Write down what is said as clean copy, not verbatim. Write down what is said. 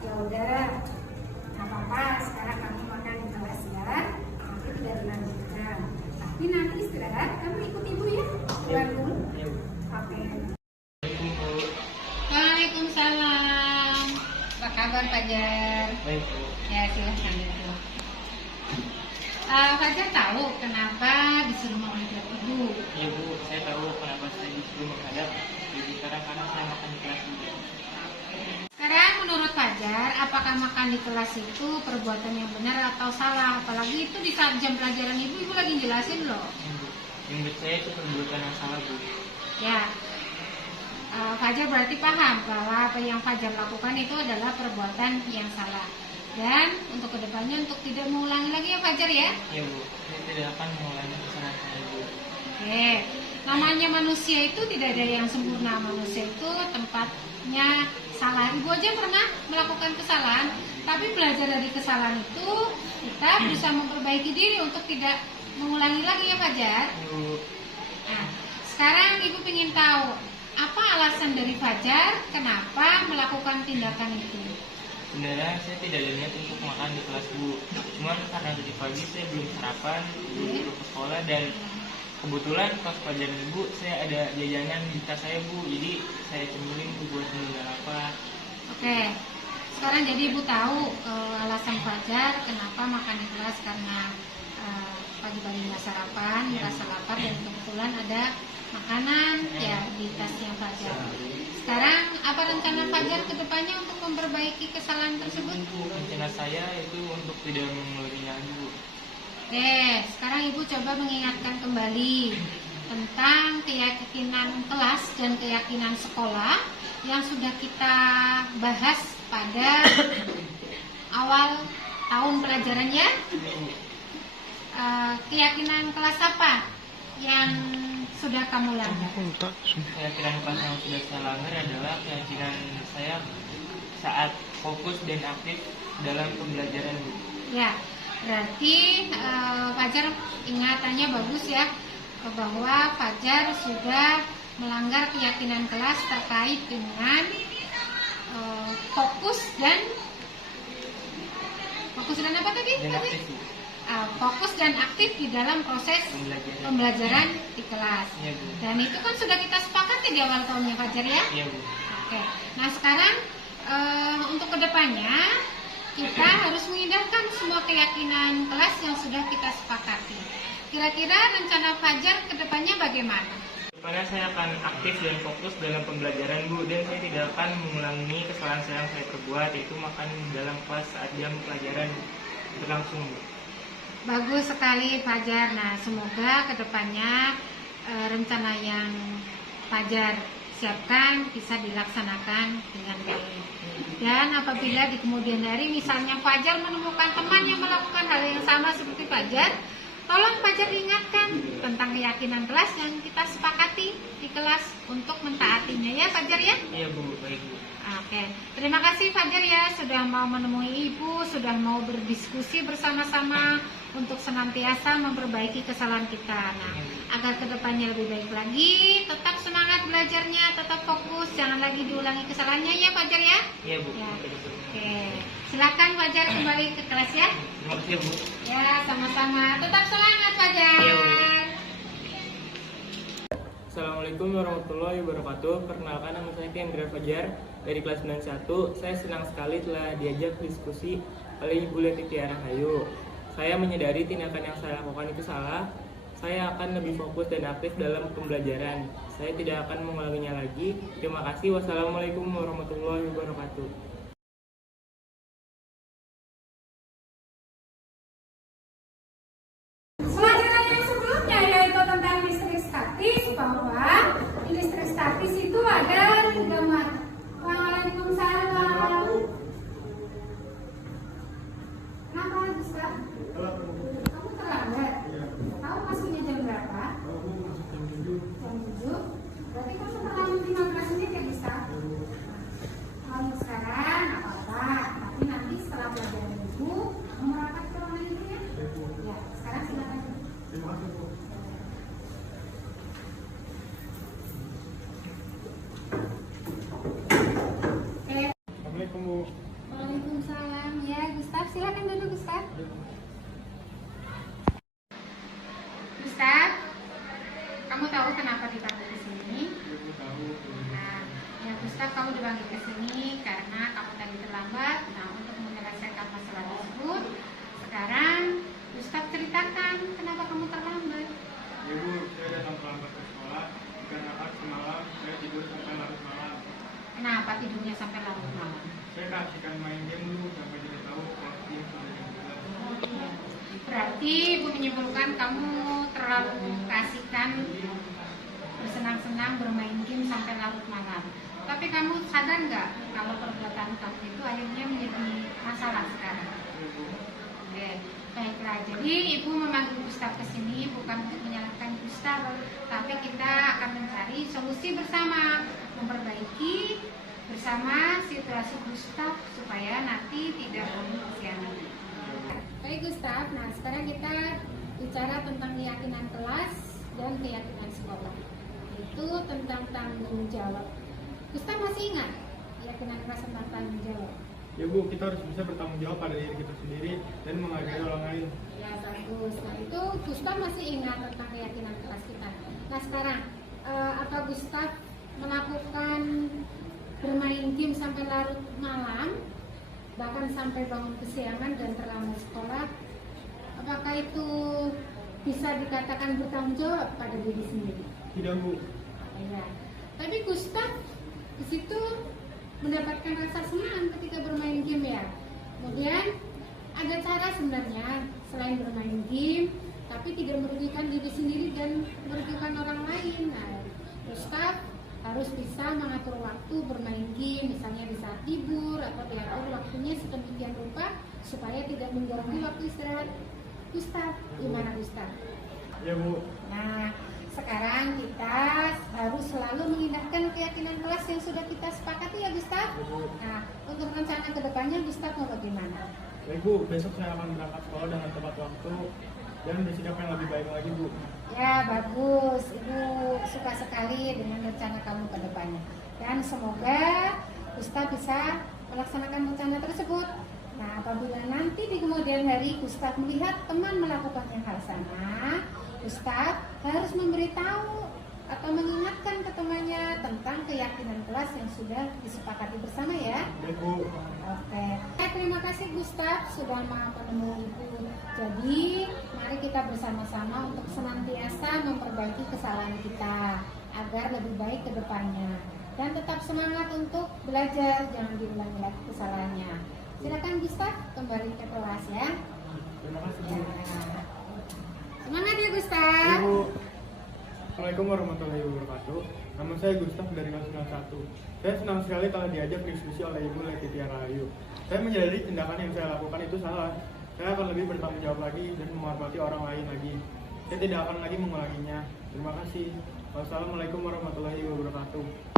Ya udah, nggak apa-apa. Sekarang kamu makan di kelas ya. Nanti tidak dilanjutkan. Tapi nanti istirahat, kamu ikut ibu ya. Bantu. Oke. Waalaikumsalam. Apa kabar Fajar? Baik, Bu. Ya silahkan dulu. Fajar tahu kenapa disuruh menghadap ibu? Iya, Bu, saya tahu kenapa saya disuruh menghadap. Jadi karena saya makan di kelas juga. Sekarang menurut Fajar, apakah makan di kelas itu perbuatan yang benar atau salah? Apalagi itu di saat jam pelajaran ibu lagi jelasin loh. Menurut saya itu perbuatan yang salah, Bu. Ya, Fajar berarti paham bahwa apa yang Fajar lakukan itu adalah perbuatan yang salah. Dan untuk kedepannya untuk tidak mengulangi lagi ya Fajar ya. Iya, Bu, saya tidak akan mengulangi kesalahan saya, Bu. Oke, namanya manusia itu tidak ada yang sempurna. Manusia itu tempatnya salah. Ibu aja pernah melakukan kesalahan, tapi belajar dari kesalahan itu kita bisa memperbaiki diri untuk tidak mengulangi lagi ya Fajar. Bu, Nah, sekarang ibu ingin tahu apa alasan dari Fajar kenapa melakukan tindakan itu. sebenarnya saya tidak ada niat untuk makan di kelas, Bu. Cuman karena tadi pagi saya belum sarapan, belum ke sekolah, dan kebetulan pas pelajaran Ibu saya ada jajanan di tas saya, Bu. Jadi saya cemilin Bu buat menunda lapar. Oke, sekarang jadi ibu tahu alasan Fajar kenapa makan di kelas karena pagi-pagi nggak sarapan, merasa lapar dan kebetulan ada makanan ya di tasnya Fajar. Sekarang apa rencana Fajar ke depannya untuk memperbaiki kesalahan tersebut? Rencana saya itu untuk tidak mengulanginya lagi, Bu. Oke, sekarang ibu coba mengingatkan kembali tentang keyakinan kelas dan keyakinan sekolah yang sudah kita bahas pada awal tahun pelajarannya. Keyakinan kelas apa yang sudah kamu langgar? Keyakinan kelas yang sudah saya langgar adalah keyakinan saya saat fokus dan aktif dalam pembelajaran, Bu. Ya, berarti Fajar ingatannya bagus ya, bahwa Fajar sudah melanggar keyakinan kelas terkait dengan fokus dan apa tadi? Dan aktif, Bu. Fokus dan aktif di dalam proses pembelajaran di kelas. Iya, Bu. Dan itu kan sudah kita sepakati di awal tahunnya Fajar ya. Iya, Bu. Oke. Nah sekarang untuk kedepannya kita harus mengindahkan semua keyakinan kelas yang sudah kita sepakati. Kira-kira rencana Fajar kedepannya bagaimana? Kedepannya saya akan aktif dan fokus dalam pembelajaran, Bu, dan saya tidak akan mengulangi kesalahan saya yang saya perbuat, yaitu makan dalam kelas saat jam pelajaran berlangsung, Bu. Bagus sekali Fajar. Nah semoga kedepannya rencana yang Fajar siapkan bisa dilaksanakan dengan baik. Dan apabila di kemudian hari misalnya Fajar menemukan teman yang melakukan hal yang sama seperti Fajar, tolong Fajar diingatkan tentang keyakinan kelas yang kita sepakati di kelas untuk mentaatinya ya Fajar ya. Iya Bu, baik Bu. Oke, terima kasih Fajar ya sudah mau menemui Ibu, sudah mau berdiskusi bersama-sama untuk senantiasa memperbaiki kesalahan kita. Nah, agar kedepannya lebih baik lagi, tetap semangat belajarnya, tetap fokus, jangan lagi diulangi kesalahannya ya Fajar ya. Iya Bu. Ya. Oke, silakan Fajar kembali ke kelas ya. Terima kasih Bu. Ya, sama-sama. Tetap semangat Fajar. Iya, Bu. Assalamualaikum warahmatullahi wabarakatuh. Perkenalkan, nama saya Kendra Fajar dari kelas 91. Saya senang sekali telah diajak diskusi oleh Ibu Leti Tiara Hayu. Saya menyadari tindakan yang saya lakukan itu salah. Saya akan lebih fokus dan aktif dalam pembelajaran. Saya tidak akan mengulanginya lagi. Terima kasih. Wassalamualaikum warahmatullahi wabarakatuh. Pelajaran yang sebelumnya yaitu tentang listrik statis, bahwa di listrik statis itu ada 3 mata. Waalaikumsalam. Kenapa Ustaz? Kamu terlambat? Kamu masuknya jam berapa? Jam 7. Berarti kamu terlambat 15 menit ya Ustaz? Kalau sekarang nggak apa-apa, tapi nanti setelah pelajaran Ibu kamu merapat ke ruangan itu ya. Ya, sekarang silakan. Assalamualaikum Bu. Waalaikumsalam. Ya, Gustaf, silakan duduk Gustaf. Gustaf, kamu tahu kenapa dipanggil ke sini? Nah, ya Gustaf, kamu dipanggil ke sini karena kamu tadi terlambat. Nah, untuk menyelesaikan masalah tersebut, sekarang Gustaf ceritakan kenapa kamu terlambat. Ya Bu, saya datang terlambat ke sekolah dikarenakan semalam saya tidur sampai larut malam. Kenapa tidurnya sampai larut malam? Saya keasikan main game dulu sampai tidak tahu waktu yang sudah jam 11. Berarti Ibu menyimpulkan kamu terlalu keasikan bersenang-senang bermain game sampai larut malam. Tapi kamu sadar nggak kalau perbuatan kamu itu akhirnya menjadi masalah sekarang? Oke, baiklah. Jadi Ibu memanggil Gustaf ke sini bukan untuk menyalahkan Gustaf, tapi kita akan mencari solusi bersama, memperbaiki bersama situasi Gustaf supaya nanti tidak lagi kesiangan. Baik Gustaf, nah sekarang kita bicara tentang keyakinan kelas dan keyakinan sekolah. Itu tentang tanggung jawab. Gustaf masih ingat keyakinan kelas tentang tanggung jawab? Ya Bu, kita harus bisa bertanggung jawab pada diri kita sendiri dan menghargai orang lain. Ya bagus. Nah itu Gustaf masih ingat tentang keyakinan kelas kita. Nah sekarang apa Gustaf melakukan bermain game sampai larut malam, bahkan sampai bangun kesiangan dan terlambat sekolah? Apakah itu bisa dikatakan bertanggung jawab pada diri sendiri? Tidak Bu. Ya. Tapi Gustaf di situ mendapatkan rasa senang ketika bermain game ya. Kemudian ada cara sebenarnya selain bermain game, tapi tidak merugikan diri sendiri dan merugikan orang lain. Nah, Gustaf harus bisa mengatur waktu bermain game, misalnya di saat libur atau diatur waktunya sedemikian rupa supaya tidak mengganggu waktu istirahat Gustaf. Gimana Gustaf? Ya Bu. Nah, sekarang kita harus selalu mengindahkan keyakinan kelas yang sudah kita sepakati ya Gustaf. Nah, untuk rencana kedepannya Gustaf mau bagaimana? Baik Bu, besok saya akan berangkat sekolah dengan tepat waktu dan bersikap yang lebih baik lagi Bu. Ya bagus, Ibu suka sekali dengan rencana kamu ke depannya. Dan semoga Gustaf bisa melaksanakan rencana tersebut. Nah apabila nanti di kemudian hari Gustaf melihat teman melakukan yang hal sama, Gustaf harus memberitahu atau mengingatkan ke temannya tentang keyakinan kelas yang sudah disepakati bersama ya. Baik Bu. Oke. Terima kasih Gustaf sudah mau menemui Ibu. Jadi, mari kita bersama-sama untuk senantiasa memperbaiki kesalahan kita agar lebih baik ke depannya. Dan tetap semangat untuk belajar, jangan diulangi lagi kesalahannya. Silakan Gustaf kembali ke kelas ya. Terima kasih Bu. Ya. Semangat ya Gustaf. Ya Bu. Assalamualaikum warahmatullahi wabarakatuh. Nama saya Gustaf dari kelas 91. Saya senang sekali telah diajak diskusi oleh Ibu Leti Tiara Hayu. Saya menyadari tindakan yang saya lakukan itu salah. Saya akan lebih bertanggung jawab lagi dan menghormati orang lain lagi. Saya tidak akan lagi mengulanginya. Terima kasih. Wassalamualaikum warahmatullahi wabarakatuh.